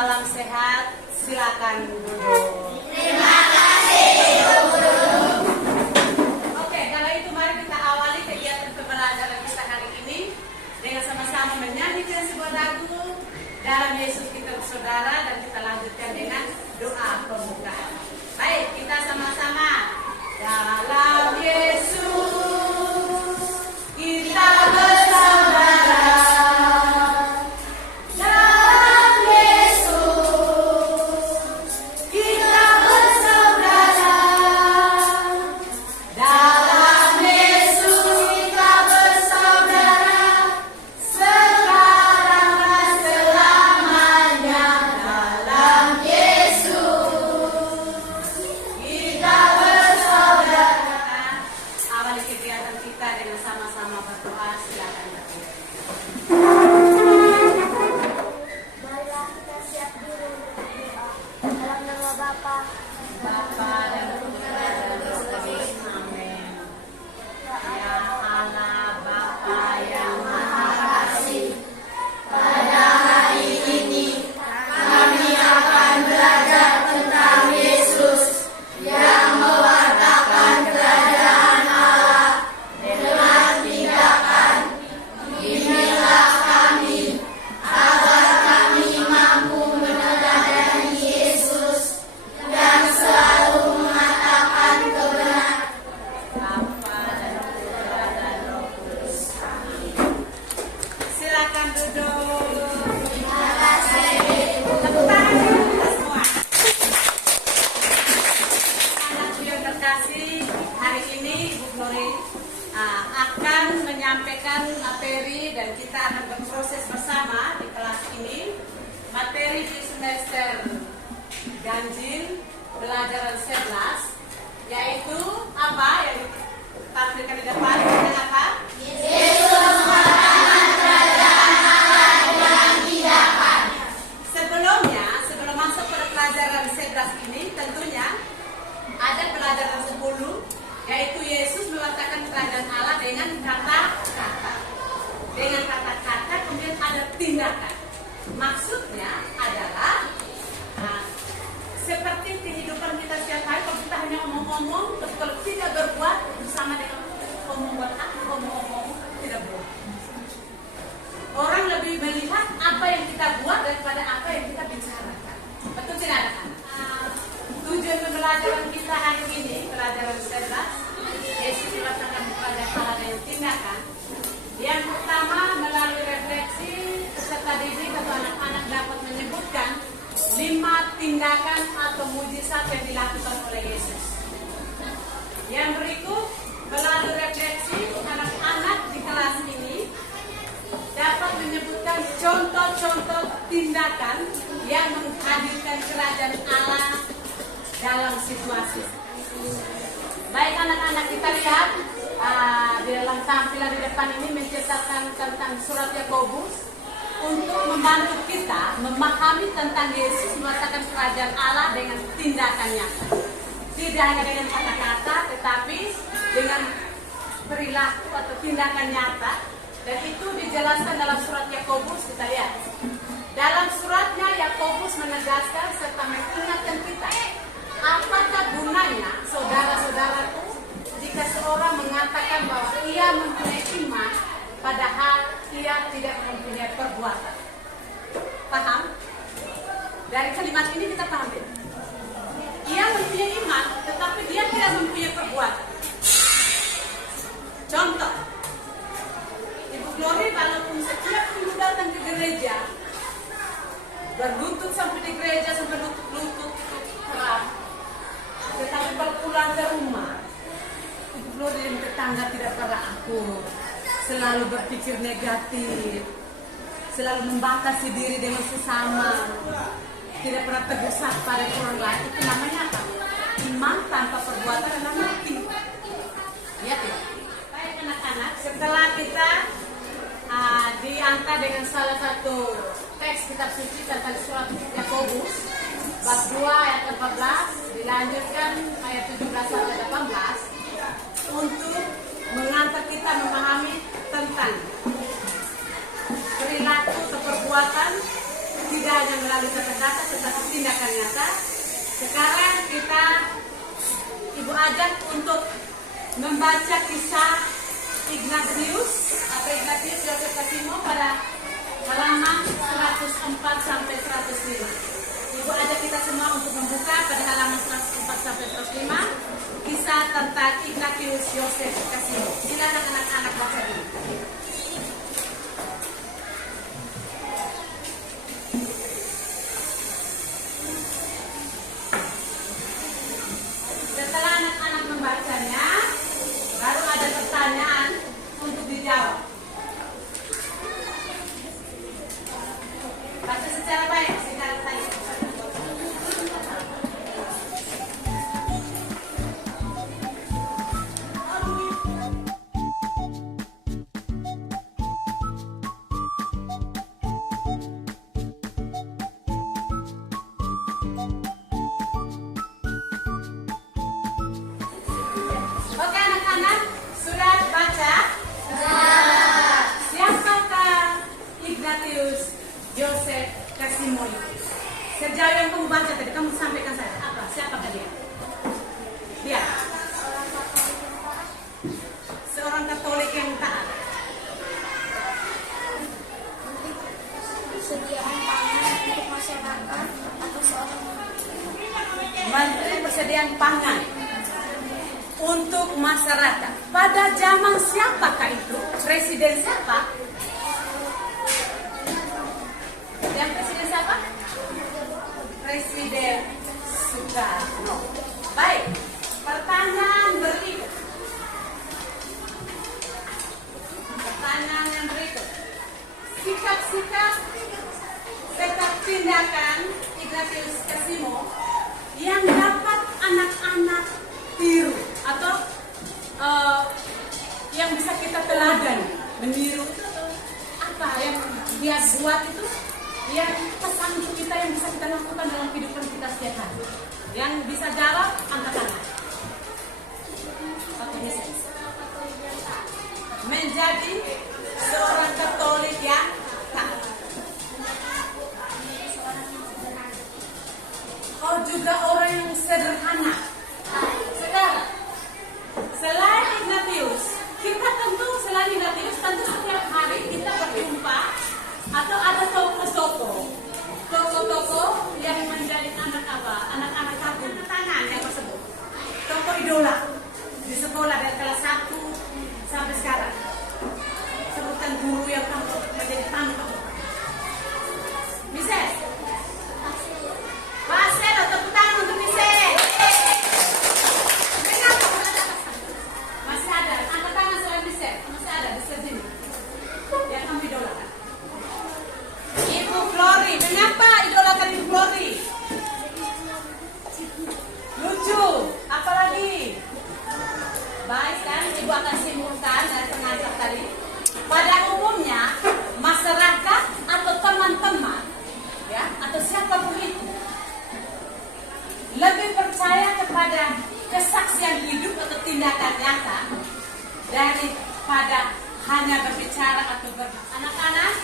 salam sehat. Silakan duduk. Terima kasih, Ibu Guru. Oke, kalau itu mari kita awali kegiatan pembelajaran kita hari ini dengan sama-sama menyanyikan sebuah lagu Dalam Yesus Kita Bersaudara, dan kita lanjutkan dengan doa pembukaan. Baik, kita sama-sama. Dalam Yesus kita bersaudara. Dalam Yesus kita bersaudara. Dalam Yesus kita bersaudara. Sekarang dan selamanya. Dalam Yesus kita bersaudara. Awali kegiatan kita dengan sama-sama berdoa. Silakan berdoa. Marilah kita siap dulu untuk berdoa. Dalam nama Bapa, Bapa dan Putra dan Roh Kudus. Amin. Ya Allah, Bapa yang Maha Kasih, pada hari ini kami akan belajar tentang Yesus yang mewartakan kerajaan Allah dengan tindakan. Bimbinglah kami agar kami mampu meneladani Yesus dan selalu mengatakan kebenaran. Bapa dan Putra dan Roh Kudus. Amin. Silakan duduk. Terima kasih. Tepuk tangan dulu kita semua. Anakku yang terkasih, hari ini Ibu Glory akan menyampaikan materi dan kita akan berproses bersama di kelas ini. Materi di semester ganjil pelajaran 11, yaitu apa yang ditampilkan di depan? Tentang apa? Sebelum masuk pada pelajaran 11 ini, tentunya ada pelajaran 10, yaitu Yesus mewartakan kerajaan Allah dengan kata-kata. Dengan kata-kata kemudian ada tindakan. Maksudnya adalah seperti kehidupan kita setiap hari, kalau kita hanya omong-omong, tapi kalau tidak berbuat bersama dengan omong-omong tidak berbuat. Orang lebih melihat apa yang kita buat daripada apa yang kita bicarakan. Betul tidak anak-anak? Tujuan pembelajaran kita hari ini, pelajaran 11, Yesus mewartakan kerajaan Allah dengan tindakan. Yang pertama, melalui refleksi, peserta didik atau anak-anak dapat menyebutkan 5 tindakan atau mujizat yang dilakukan oleh Yesus. Yang berikut, melalui refleksi, anak-anak di kelas ini dapat menyebutkan contoh-contoh tindakan yang menghadirkan kerajaan Allah dalam situasi. Baik anak-anak, kita lihat di dalam tampilan di depan ini menceritakan tentang surat Yakobus untuk membantu kita memahami tentang Yesus mewartakan kerajaan Allah dengan tindakannya. Tidak hanya dengan kata-kata, tetapi dengan perilaku atau tindakan nyata. Dan itu dijelaskan dalam surat Yakobus. Kita lihat dalam suratnya, Yakobus menegaskan serta mengingatkan kita, apakah gunanya saudara-saudaraku jika seorang mengatakan bahwa ia mempunyai iman padahal ia tidak mempunyai perbuatan. Paham? Dari kalimat ini kita paham ya? Ia mempunyai iman tetapi dia tidak mempunyai perbuatan. Contoh, Ibu Glory walaupun setiap minggu datang ke gereja, berlutut sampai di gereja, sampai lutut keram, tetapi kalau pulang ke rumah, Ibu Glory dan tetangga tidak pernah akur, selalu berpikir negatif, selalu membatasi diri dengan sesama, tidak pernah tegur sapa pada orang lain. Itu namanya apa? Iman tanpa perbuatan adalah mati. Lihat ya. Baik anak-anak, setelah kita diangkat dengan salah satu teks kitab suci tentang surat Yakobus bab 2 ayat 14, dilanjutkan ayat 17 sampai 18 untuk mengantar kita memahami tentang perilaku atau perbuatan tidak hanya melalui kata-kata tetapi tindakan nyata. Sekarang Ibu ajak untuk membaca kisah Ignatius Yosef Kasimo pada halaman 104 sampai 105. Ibu ajak kita semua untuk membuka pada halaman 104 sampai 105 kisah tentang Ignatius Yosef Kasimo. Silakan anak-anak baca dulu. Setelah anak-anak membacanya, baru ada pertanyaan untuk dijawab. Baca secara baik, secara baik. Oke anak-anak, sudah baca? Siapakah Ignatius Yosef Kasimo? Sejauh yang kamu baca tadi, kamu sampaikan saya apa? Siapakah dia? Dia seorang Katolik yang taat. Persediaan pangan untuk masyarakat atau seorang Menteri Persediaan Pangan untuk masyarakat. Pada zaman siapakah itu? Presiden siapa? Yang presiden siapa? Presiden Soekarno. Baik, pertanyaan berikut. Pertanyaan yang berikut. Sikap-sikap serta tindakan Ignatius Kasimo yang dapat anak-anak tiru atau yang bisa kita teladan, meniru itu apa yang dia buat itu, yang pesan untuk kita yang bisa kita lakukan dalam kehidupan kita setiap hari. Yang bisa jawab angkat tangan. Oke, menjadi seorang Katolik yang taat. Oh, juga orang yang sederhana. Sekarang, selain Ignatius, kita tentu selain Ignatius tentu setiap hari kita berjumpa atau ada toko-toko yang menjadi anak-anak kagum tangan yang tersebut. Toko idola di sekolah dari kelas 1 sampai sekarang. Sebutkan guru yang kamu menjadi tamu. Mises, Marcelo, tepuk tangan untuk Mises. Masih ada, angkat tangan selain Mises. Masih ada di sini. Yang kamu idolakan. Ibu Flori, mengapa idolakan Ibu Flori? Lucu, apalagi? Baik kan, Ibu akan simpulkan dari pengajar tadi. Pada umumnya, masyarakat atau teman-teman, ya, atau siapapun itu, lebih percaya kepada kesaksian hidup atau tindakan nyata daripada hanya berbicara atau anak-anak.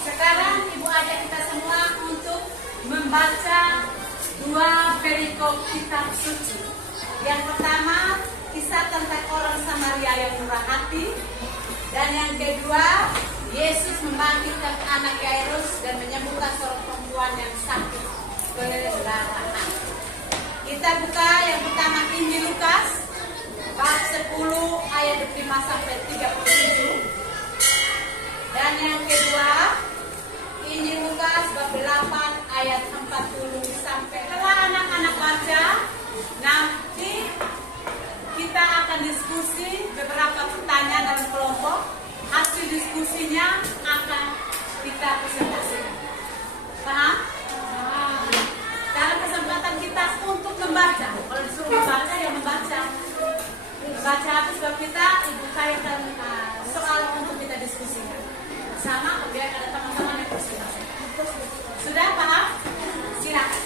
Sekarang Ibu ajak kita semua untuk membaca 2 perikop kitab suci. Yang pertama, kisah tentang orang Samaria yang murah hati, dan yang kedua, Yesus membangkitkan anak Yairus dan menyembuhkan seorang perempuan yang sakit kelelahan. Kita buka yang pertama Injil Lukas bab 10 ayat 5 sampai 37. Dan yang kedua Injil Lukas bab 8 ayat 40 sampai. Setelah anak-anak baca, nanti kita akan diskusi beberapa pertanyaan dalam kelompok. Hasil diskusinya akan kita presentasikan. Paham? Dalam kesempatan kita untuk membaca. Kalau disuruh membaca, ya membaca. Membaca habis sebab kita Ibu kaitkan soal untuk kita diskusikan. Sama, biar ada teman-teman yang diskusi. Sudah paham? Silakan.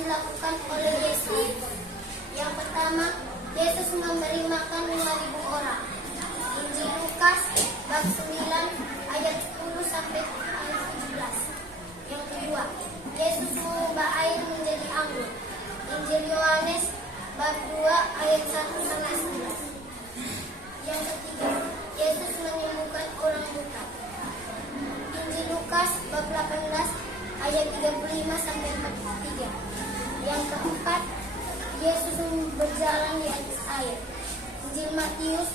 dilakukan oleh Yesus. Yang pertama, Yesus memberi makan 5.000 orang. Injil Lukas bab 9 ayat 10 sampai ayat 17. Yang kedua, Yesus mengubah air menjadi anggur. Injil Yohanes bab 2 ayat 1 sampai 11. Yang ketiga, Yesus menyembuhkan orang buta. Injil Lukas bab 18 ayat 35 sampai 43. Yang keempat, Yesus berjalan di atas air. Injil Matius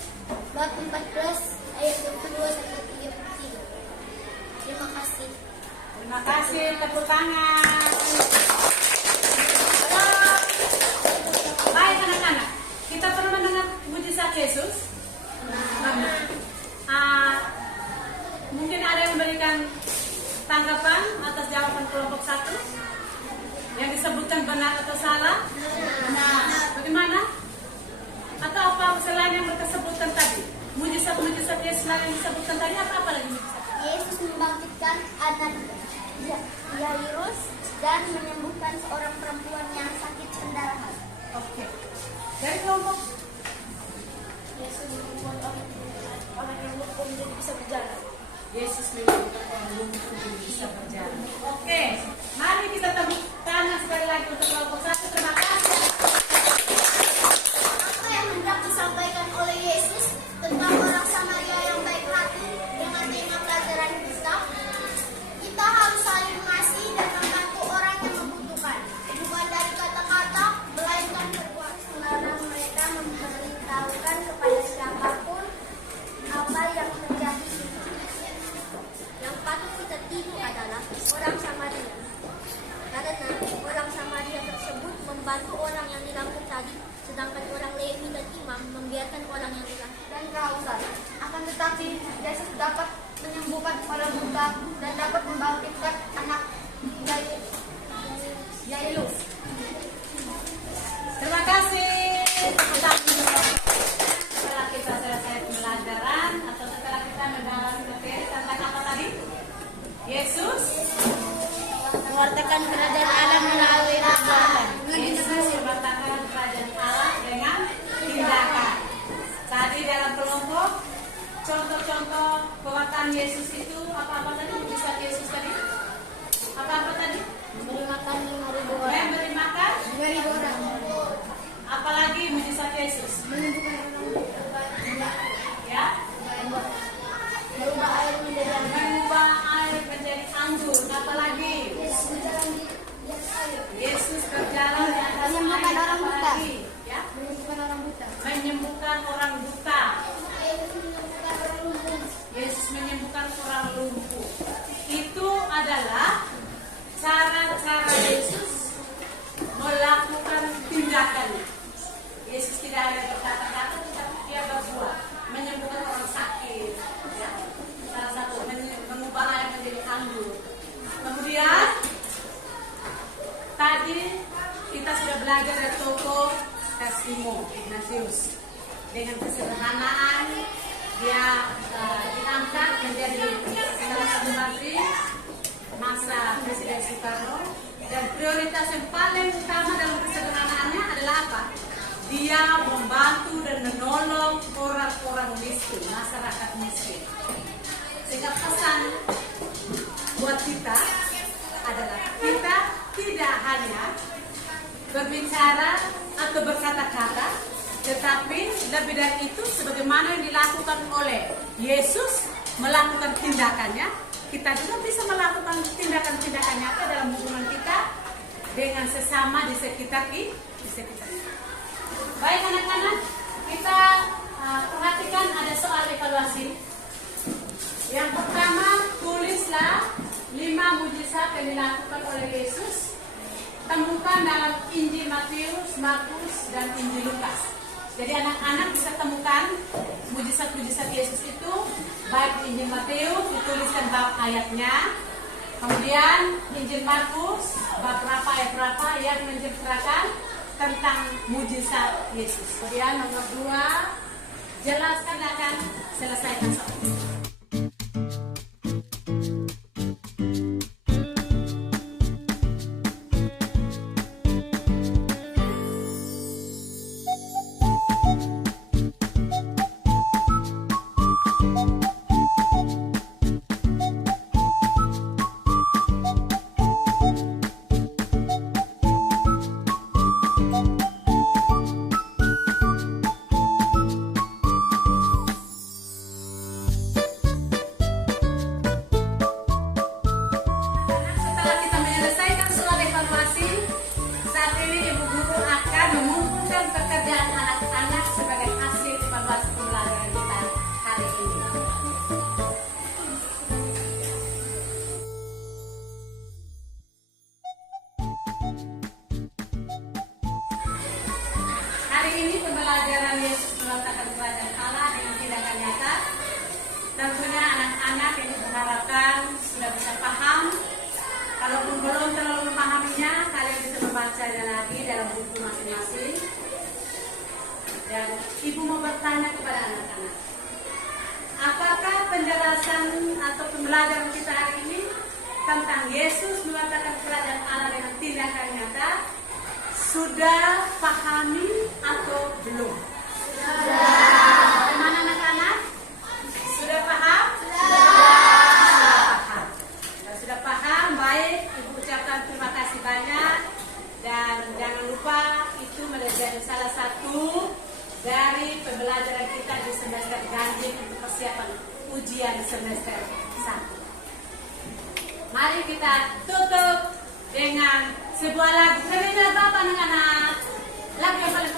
bab 14 ayat 22 sampai 33. Terima kasih. Terima kasih, tepuk tangan. Baik anak-anak, kita pernah mendengar mujizat Yesus? Mungkin ada yang memberikan tanggapan atas jawaban kelompok 1 yang disebutkan benar atau salah? Bagaimana? Atau apa selain yang mereka sebutkan tadi? Mujizat-mujizat Yesus selain yang disebutkan tadi, apa lagi mujizat? Yesus membangkitkan anak Yairus dan menyembuhkan seorang perempuan yang sakit pendarahan. Oke. Dari kelompok Yesus membuat orang yang lumpuh menjadi bisa berjalan. Yesus menyembuhkan orang lumpuh menjadi bisa berjalan. Oke, mari kita tepuk tangan sekali lagi untuk kelompok 1. Terima kasih. Apa yang hendak disampaikan oleh Yesus tentang orang Samaria yang baik hati dengan tema pelajaran kita? Kita harus saling mengasihi dan membantu orang yang membutuhkan, bukan dari kata-kata, melainkan perbuatan. Melarang mereka memberitahukan kepada siapapun apa yang terjadi. Yang patut kita tiru adalah orang Samaria, karena orang Samaria tersebut membantu orang yang dirampok tadi, sedangkan orang Lewi dan imam membiarkan orang yang dirampok. Dan kehausan. Akan tetapi Yesus dapat menyembuhkan orang buta dan dapat membangkitkan anak Yairus. Terima kasih. Setelah kita selesai pembelajaran atau setelah kita mendalami materi tentang apa tadi? Yesus Mewartakan kerajaan Allah melalui perbuatan. Yesus mewartakan kerajaan Allah dengan tindakan. Tadi dalam kelompok contoh-contoh perbuatan Yesus itu apa-apa tadi? Mujizat Yesus tadi? Apa-apa tadi? Memberi makan 5.000 orang. Memberi makan 5.000 orang. apalagi mujizat Yesus? Menyembuhkan orang buta. Ya, Merubah air menjadi anggur. mengubah air menjadi anggur. Apalagi Yesus berjalan di atas air. Yesus berjalan di atas Menyembuhkan air. orang buta. Apalagi? Ya, Menyembuhkan orang buta. menyembuhkan orang buta. Yesus menyembuhkan orang lumpuh. Yesus menyembuhkan orang lumpuh. Itu adalah cara-cara Yesus melakukan tindakannya. Yesus tidak hanya berkata-kata, tetapi dia berbuat, menyembuhkan orang sakit. Ya. Salah satu mengubah air menjadi anggur. Kemudian tadi kita sudah belajar dari tokoh Kasimo Ignatius. Dengan kesederhanaan dia diangkat menjadi salah satu menteri masa Presiden Soekarno, dan prioritas yang paling utama dalam kesederhanaannya adalah apa? Dia membantu dan menolong orang-orang miskin, masyarakat miskin. Sehingga pesan buat kita adalah kita tidak hanya berbicara atau berkata-kata, tetapi lebih dari itu, sebagaimana yang dilakukan oleh Yesus melakukan tindakannya, kita juga bisa melakukan tindakan-tindakan nyata dalam hubungan kita dengan sesama di sekitar kita. Baik anak-anak, kita perhatikan ada soal evaluasi. Yang pertama, tulislah 5 mujizat yang dilakukan oleh Yesus. Temukan dalam Injil Matius, Markus, dan Injil Lukas. Jadi anak-anak bisa temukan mujizat-mujizat Yesus itu baik di Injil Matius dituliskan bab ayatnya, kemudian Injil Markus bab berapa ayat berapa yang menceritakan tentang mujizat Yesus. Kemudian nomor 2, jelaskan akan selesaikan soal. Hari ini pembelajaran Yesus meletakkan kerajaan Allah dengan tindakan nyata. Tentunya anak-anak yang diharapkan sudah bisa paham. Kalaupun belum terlalu memahaminya, kalian bisa membacanya lagi dalam buku masing-masing. Dan ibu mau bertanya kepada anak-anak, apakah penjelasan atau pembelajaran kita hari ini tentang Yesus meletakkan kerajaan Allah dengan tindakan nyata sudah pahami atau belum? Bagaimana anak-anak? Sudah paham? Sudah paham. Kalau sudah paham, baik. Ibu ucapkan terima kasih banyak. Dan jangan lupa itu menjadi salah satu dari pembelajaran kita di semester ganjil untuk persiapan ujian semester 1. Mari kita tutup dengan sebuah lagu. Kalian apa anak-anak? Lagu yang paling